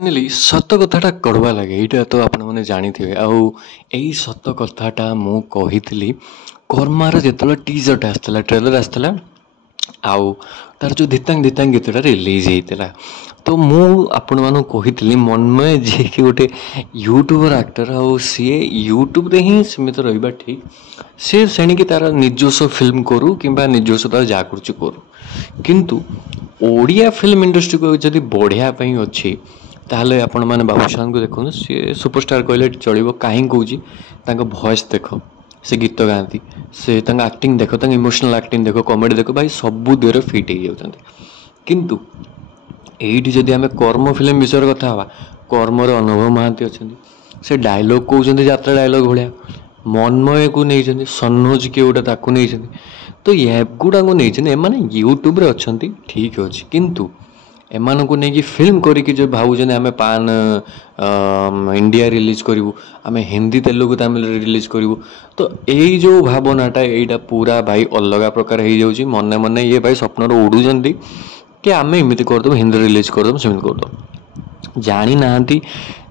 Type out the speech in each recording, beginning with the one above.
Finally सत कथाटा कड़वा लगे यहाँ तो आपण मैंने जानी थे आई सत कथाटा मु कही कर्मार जो टीजर आसला ट्रेलर आसला आउ तार जो धितांग धितांग गीतटा रिलीज होता तो मु आपण मानू कही मनमय जी कि गोटे यूट्यूबर एक्टर आउ सी यूट्यूब रे ही सीमित रहा ठीक सी सेणिकी तार निजस्व फिल्म करू कि निजस्व तार जहाँ करू किंतु ओडिया फिल्म इंडस्ट्री को जदि बढ़ियापी अच्छी ताहले आपण मैंने बाबूशान को देखो सी सुपरस्टार कहले चलो कहीं कौन भॉइस देख से गीत गाती से एक्टिंग देख इमोशनल एक्टिंग देख कॉमेडी देख भाई सबू देर फिट हो जाते किंतु एठी जदि आम कर्म फिल्म विषय कथा हवा कर्मर अनुभव महांती अच्छा से डायलॉग कहते यात्रा डायलॉग भाया मनमय को नहीं सन्नोज किए गोटे ताकू नहीं तो ये गुड़ा को नहीं एम यूट्यूब रे अच्छा ठीक अच्छे किंतु एमान को नहीं कि फिल्म करी जो भावुन आम पान इंडिया रिलीज करूँ आम हिंदी तेलुगु तमिल रिलीज करूँ तो यही जो भावनाटा यहाँ पूरा भाई अलग प्रकार हो जाऊँगी मने मने ये भाई स्वप्न उड़ुंट कि आम एमती करदेव हिंदी रिलीज करदेव सेमती करदेव जानी ना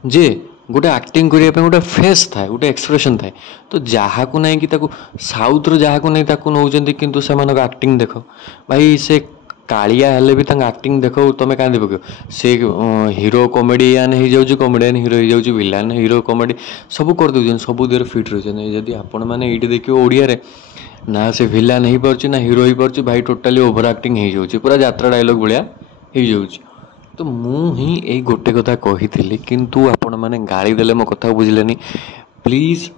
जे गोटे एक्टिंग करने गोटे फेस थाए गोटे एक्सप्रेशन थाए तो जहाँ को नहीं कि साउथ जहाँ को नहीं नौकरी किंतु से एक्टिंग देख भाई से कालिया हेले भी एक्टिंग देख तुम क्या पक से हीरो कॉमेडियन हो जाऊँ कॉमेडियन हीरो हो जाऊँ विलान हीरो कॉमेडी सब कर दे सब देर फिट रही जदि आपण मैंने ये देखिए ओडिया रे ना से विलान हो पार्छ ना हीरो हो पार्छ भाई टोटाली ओभर एक्टिंग हो जाऊँ पूरा यात्रा डायलॉग भाया हो जाऊँ तो मुझे यही गोटे कथा कही किंतु आपण मैंने गाली देले मो कथा बुझिलेनी प्लीज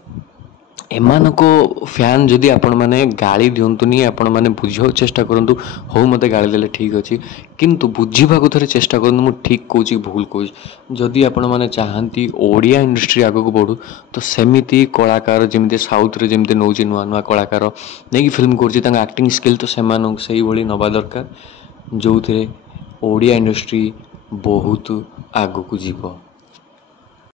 एमान को फैन जदि आपण मैंने गाली दिंतुनी आपण मैंने बुझा चेष्टा करूँ हो मत गाली देले ठीक अच्छे किंतु बुझा को थे चेष्टा करूँ मुझे ठीक कौच भूल कौच जदि आपण मैंने चाहती ओडिया इंडस्ट्री आग को बढ़ू तो सेमिति कलाकार जमी साउथ रे जमी नौ नुआ नुआ कलाकार नहीं फिल्म कर एक्टिंग स्किल तो से भाई नवा दरकार जो थे ओडिया इंडस्ट्री बहुत आग को जीव।